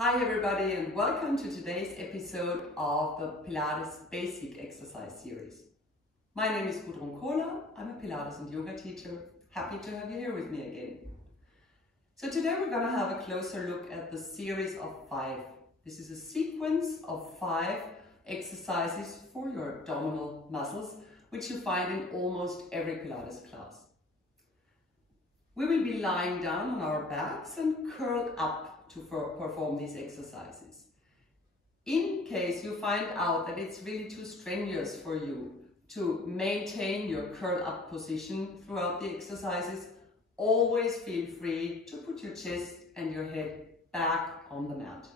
Hi everybody and welcome to today's episode of the Pilates Basic Exercise Series. My name is Gudrun Kohler, I'm a Pilates and yoga teacher. Happy to have you here with me again. So today we're going to have a closer look at the series of 5. This is a sequence of 5 exercises for your abdominal muscles, which you find in almost every Pilates class. We will be lying down on our backs and curled up to perform these exercises. In case you find out that it's really too strenuous for you to maintain your curled up position throughout the exercises, always feel free to put your chest and your head back on the mat.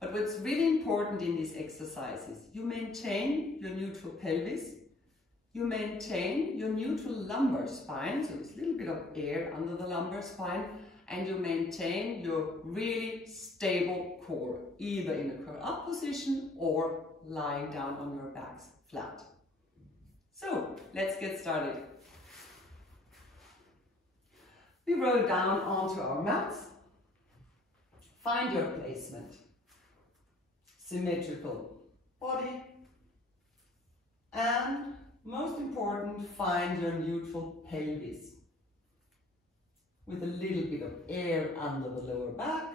But what's really important in these exercises, you maintain your neutral pelvis, you maintain your neutral lumbar spine, so it's a little bit of air under the lumbar spine, and you maintain your really stable core, either in a curl up position or lying down on your backs flat. So let's get started. We roll down onto our mats. Find your placement. Symmetrical body. And most important, find your neutral pelvis. With a little bit of air under the lower back,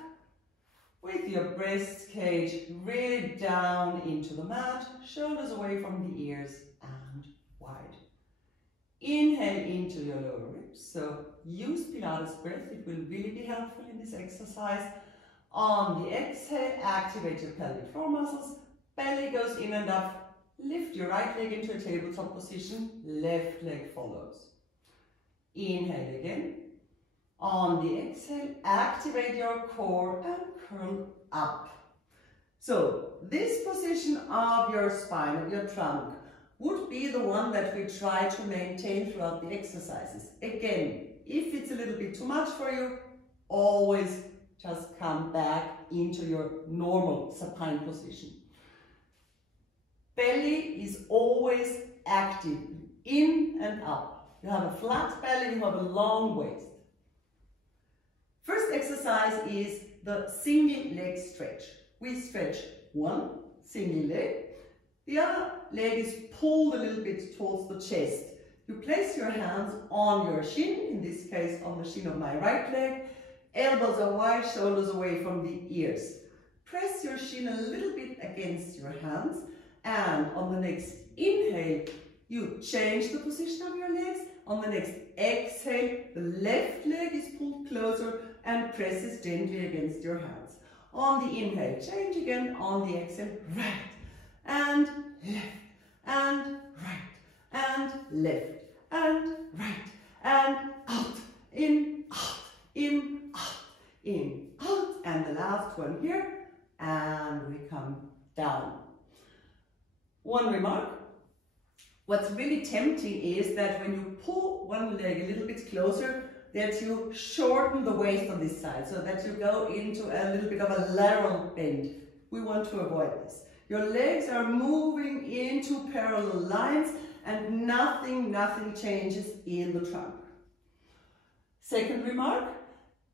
with your breast cage really down into the mat, shoulders away from the ears and wide. Inhale into your lower ribs, so use Pilates breath, it will really be helpful in this exercise. On the exhale, activate your pelvic floor muscles, belly goes in and up, lift your right leg into a tabletop position, left leg follows. Inhale again. On the exhale, activate your core and curl up. So this position of your spine, of your trunk, would be the one that we try to maintain throughout the exercises. Again, if it's a little bit too much for you, always just come back into your normal supine position. Belly is always active, in and up. You have a flat belly, you have a long waist. First exercise is the single leg stretch. We stretch one single leg. The other leg is pulled a little bit towards the chest. You place your hands on your shin, in this case on the shin of my right leg. Elbows are wide, shoulders away from the ears. Press your shin a little bit against your hands, and on the next inhale, you change the position of your legs. On the next exhale, the left leg is pulled closer and presses gently against your hands. On the inhale, change again. On the exhale, right and left and right and left and right and out, in, out, in, out, in, out. And the last one here, and we come down. One remark. What's really tempting is that when you pull one leg a little bit closer, that you shorten the waist on this side, so that you go into a little bit of a lateral bend. We want to avoid this. Your legs are moving into parallel lines and nothing changes in the trunk. Second remark,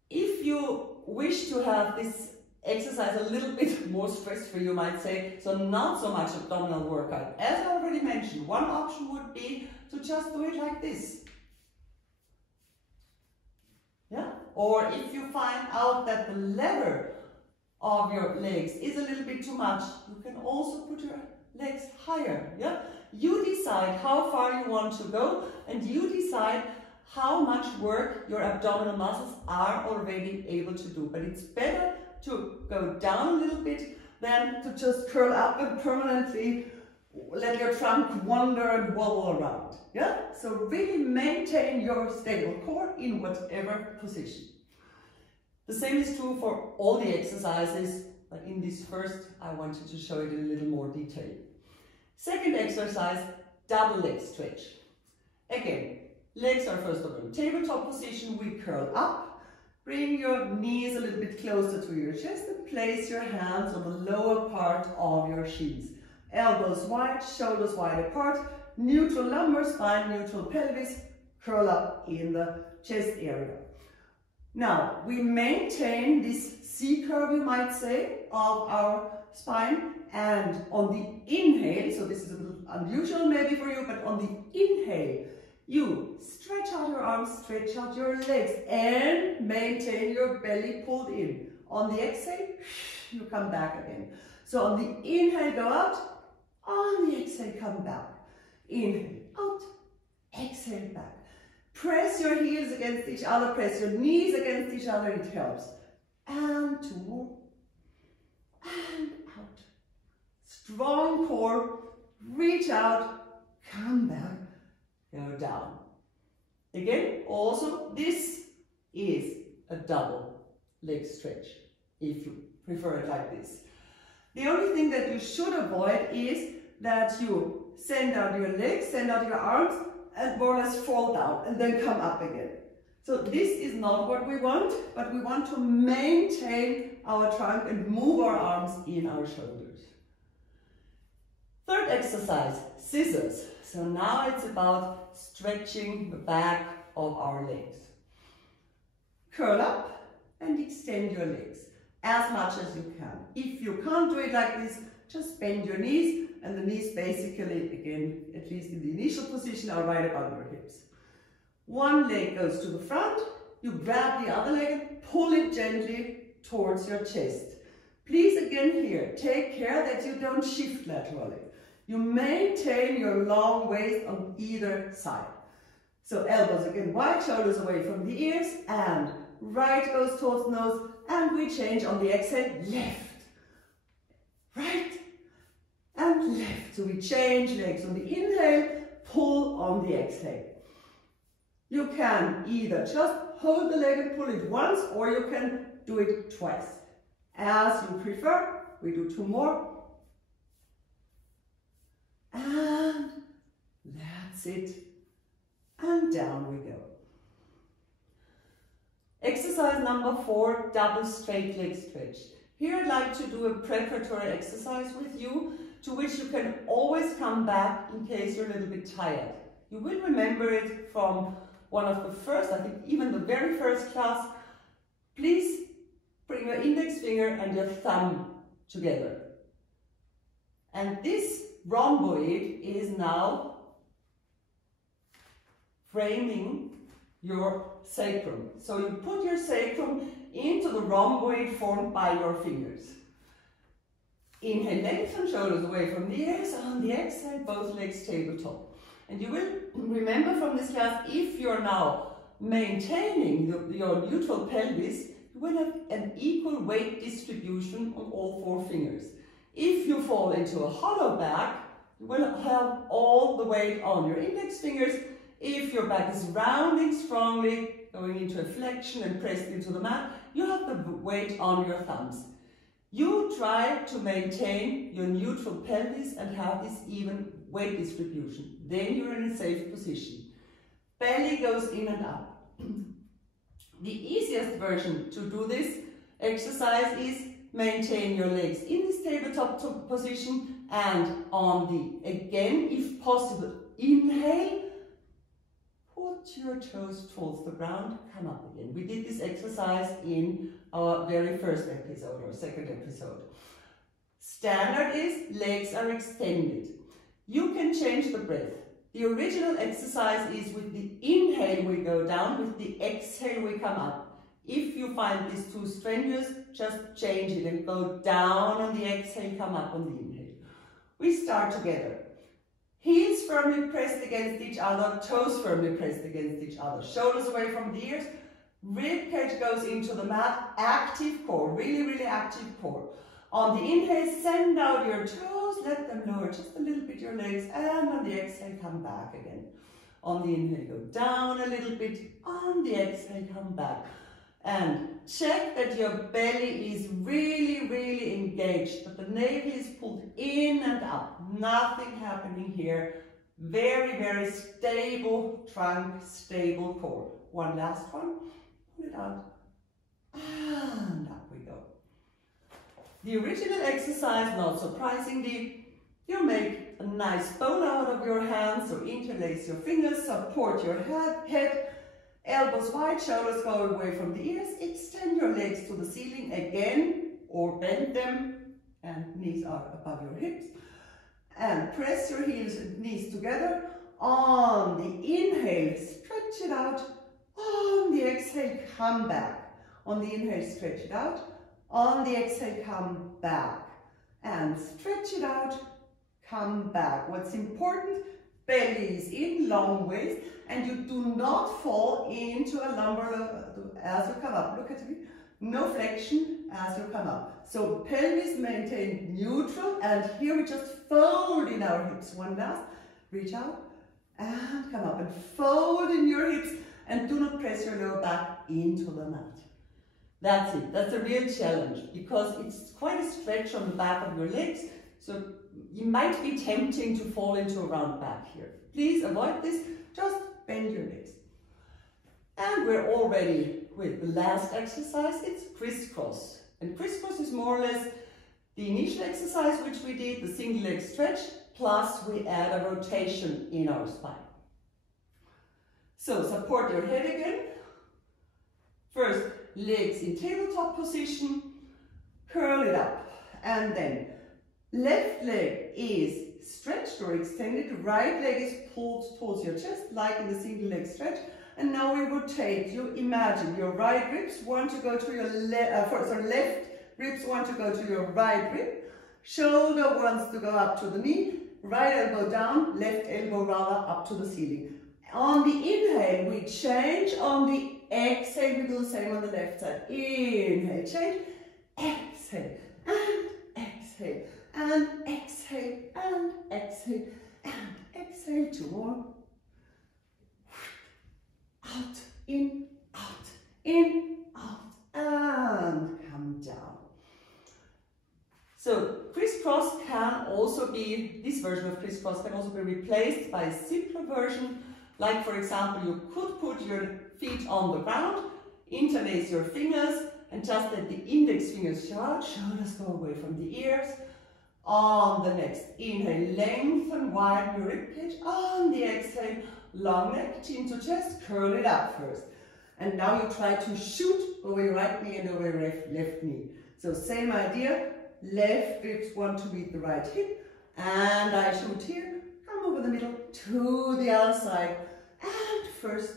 if you wish to have this exercise a little bit more stress-free, you might say, so not so much abdominal workout. As I already mentioned, one option would be to just do it like this. Yeah? Or if you find out that the lever of your legs is a little bit too much, you can also put your legs higher. Yeah? You decide how far you want to go, and you decide how much work your abdominal muscles are already able to do. But it's better to go down a little bit than to just curl up and permanently let your trunk wander and wobble around. Yeah? So really maintain your stable core in whatever position. The same is true for all the exercises, but in this first I wanted to show it in a little more detail. Second exercise, double leg stretch. Again, legs are first of all in tabletop position, we curl up. Bring your knees a little bit closer to your chest and place your hands on the lower part of your shins. Elbows wide, shoulders wide apart, neutral lumbar spine, neutral pelvis, curl up in the chest area. Now, we maintain this C curve, you might say, of our spine, and on the inhale, so this is a little unusual maybe for you, but on the inhale, you stretch out your arms, stretch out your legs, and maintain your belly pulled in. On the exhale, you come back again. So on the inhale, go out. On the exhale, come back. Inhale, out. Exhale, back. Press your heels against each other. Press your knees against each other. It helps. And 2 more. And out. Strong core. Reach out. Come back. Go down. Again, also, this is a double leg stretch, if you prefer it like this. The only thing that you should avoid is that you send out your legs, send out your arms, and more or less fall down, and then come up again. So this is not what we want, but we want to maintain our trunk and move our arms in our shoulders. Third exercise, scissors. So now it's about stretching the back of our legs. Curl up and extend your legs as much as you can. If you can't do it like this, just bend your knees, and the knees basically, again, at least in the initial position, are right above your hips. One leg goes to the front, you grab the other leg and pull it gently towards your chest. Please, again here, take care that you don't shift laterally. You maintain your long waist on either side. So elbows again wide, shoulders away from the ears, and right goes towards nose, and we change on the exhale, left, right, and left. So we change legs on the inhale, pull on the exhale. You can either just hold the leg and pull it once, or you can do it twice. As you prefer. We do 2 more. And that's it. And down we go. Exercise number 4, double straight leg stretch. Here I'd like to do a preparatory exercise with you, to which you can always come back in case you're a little bit tired. You will remember it from one of the first, I think even the very first class. Please bring your index finger and your thumb together. And this rhomboid is now framing your sacrum. So you put your sacrum into the rhomboid formed by your fingers. Inhale, lengthen shoulders away from the ears. On the exhale, both legs tabletop. And you will remember from this class, if you're now maintaining your neutral pelvis, you will have an equal weight distribution on all 4 fingers. If you fall into a hollow back, you will have all the weight on your index fingers. If your back is rounding strongly, going into a flexion and pressed into the mat, you have the weight on your thumbs. You try to maintain your neutral pelvis and have this even weight distribution. Then you're in a safe position. Belly goes in and up. The easiest version to do this exercise is maintain your legs in this tabletop position, and on the, again, if possible, inhale, put your toes towards the ground, come up again. We did this exercise in our very first episode or second episode. Standard is legs are extended. You can change the breath. The original exercise is with the inhale we go down, with the exhale we come up. If you find this too strenuous, just change it and go down on the exhale, come up on the inhale. We start together. Heels firmly pressed against each other, toes firmly pressed against each other, shoulders away from the ears, rib cage goes into the mat, active core, really active core. On the inhale, send out your toes, let them lower just a little bit your legs, and on the exhale, come back again. On the inhale, go down a little bit, on the exhale, come back. And check that your belly is really engaged, that the navel is pulled in and up. Nothing happening here. Very stable trunk, stable core. One last one. Pull it out. And up we go. The original exercise, not surprisingly, you make a nice bowl out of your hands, so interlace your fingers, support your head, Elbows wide, shoulders go away from the ears. Extend your legs to the ceiling again, or bend them, and knees are above your hips. And press your heels and knees together. On the inhale, stretch it out. On the exhale, come back. On the inhale, stretch it out. On the exhale, come back. And stretch it out, come back. What's important, belly is in, long waist, and you do not fall into a lumbar as you come up. Look at me. No flexion as you come up. So pelvis maintained neutral, and here we just fold in our hips. One last, reach out and come up, and fold in your hips, and do not press your lower back into the mat. That's it. That's a real challenge, because it's quite a stretch on the back of your legs, so you might be tempting to fall into a round back here. Please avoid this. Just bend your legs. And we're all ready with the last exercise. It's crisscross. And crisscross is more or less the initial exercise which we did, the single leg stretch, plus we add a rotation in our spine. So support your head again. First, legs in tabletop position, curl it up, and then left leg is stretched or extended, right leg is pulled towards your chest like in the single leg stretch, and now we rotate. You imagine your right ribs want to go to your left ribs want to go to your right rib, shoulder wants to go up to the knee, right elbow down, left elbow rather up to the ceiling. On the inhale we change, on the exhale we do the same on the left side. Inhale, change, exhale, and exhale, and exhale, and exhale, and exhale. Two more. Out, in, out, and come down. So crisscross can also be, this version of crisscross can also be replaced by a simpler version. Like for example, you could put your feet on the ground, interlace your fingers, and just let the index fingers show out, shoulders go away from the ears. On the next inhale, lengthen, widen your ribcage. On the exhale, long neck, chin to chest, curl it up first. And now you try to shoot over your right knee and over your left knee. So same idea, left ribs want to meet the right hip, and I shoot here, come over the middle to the other side, and first,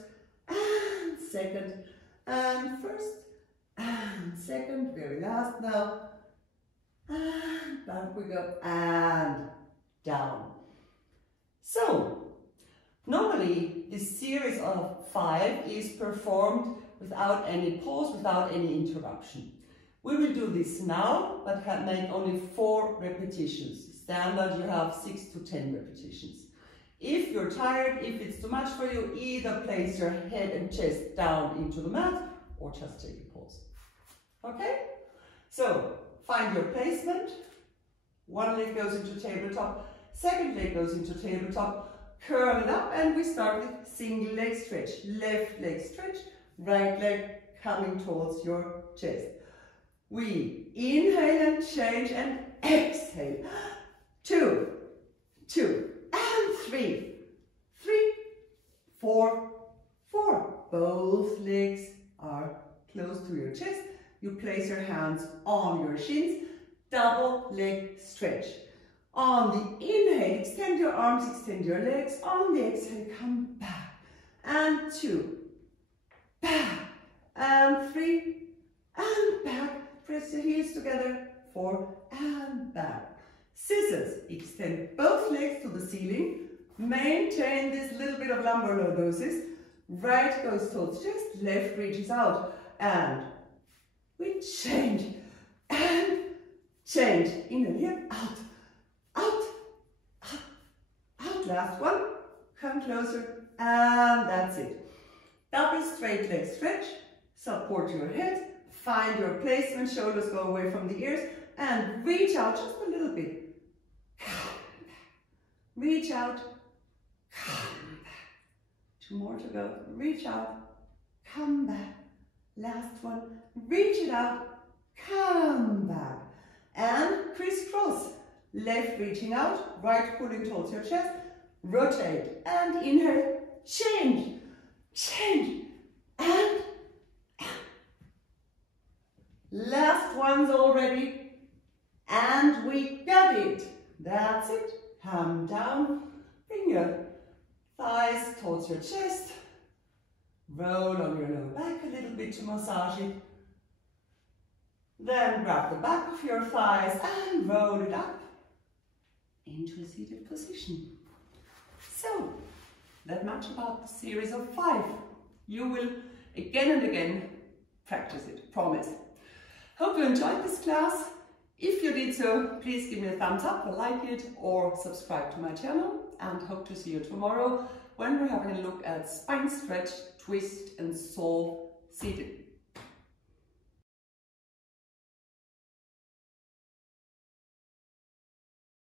and second, and first, and second, very last now, and back we go, and down. So, normally this series of 5 is performed without any pause, without any interruption. We will do this now, but make only 4 repetitions. Standard, you have 6 to 10 repetitions. If you're tired, if it's too much for you, either place your head and chest down into the mat or just take a pause. Okay? So, find your placement. One leg goes into tabletop, second leg goes into tabletop, curl it up, and we start with single leg stretch. Left leg stretch, right leg coming towards your chest. We inhale and change and exhale. 2, 2, and 3, 3, 4, 4. Both legs are close to your chest. You place your hands on your shins. Double leg stretch. On the inhale, extend your arms, extend your legs. On the exhale, come back. And 2, back, and 3, and back. Press your heels together, 4, and back. Scissors, extend both legs to the ceiling. Maintain this little bit of lumbar lordosis. Right goes towards chest, left reaches out. And we change, and change. Inhale here, out, out, out, out. Last one, come closer, and that's it. Double straight leg stretch, support your head. Find your placement, shoulders go away from the ears, and reach out just a little bit. Reach out, come back. 2 more to go. Reach out, come back. Last one, reach it out, come back. And crisscross. Left reaching out, right pulling towards your chest. Rotate and inhale, change, change, and last one's already, and we got it. That's it. Hand down, bring your thighs towards your chest, roll on your lower back a little bit to massage it. Then grab the back of your thighs and roll it up into a seated position. So, that much about the series of 5. You will again and again practice it, promise. Hope you enjoyed this class. If you did so, please give me a thumbs up or like it or subscribe to my channel, and hope to see you tomorrow when we're having a look at spine stretch, twist and solve seated.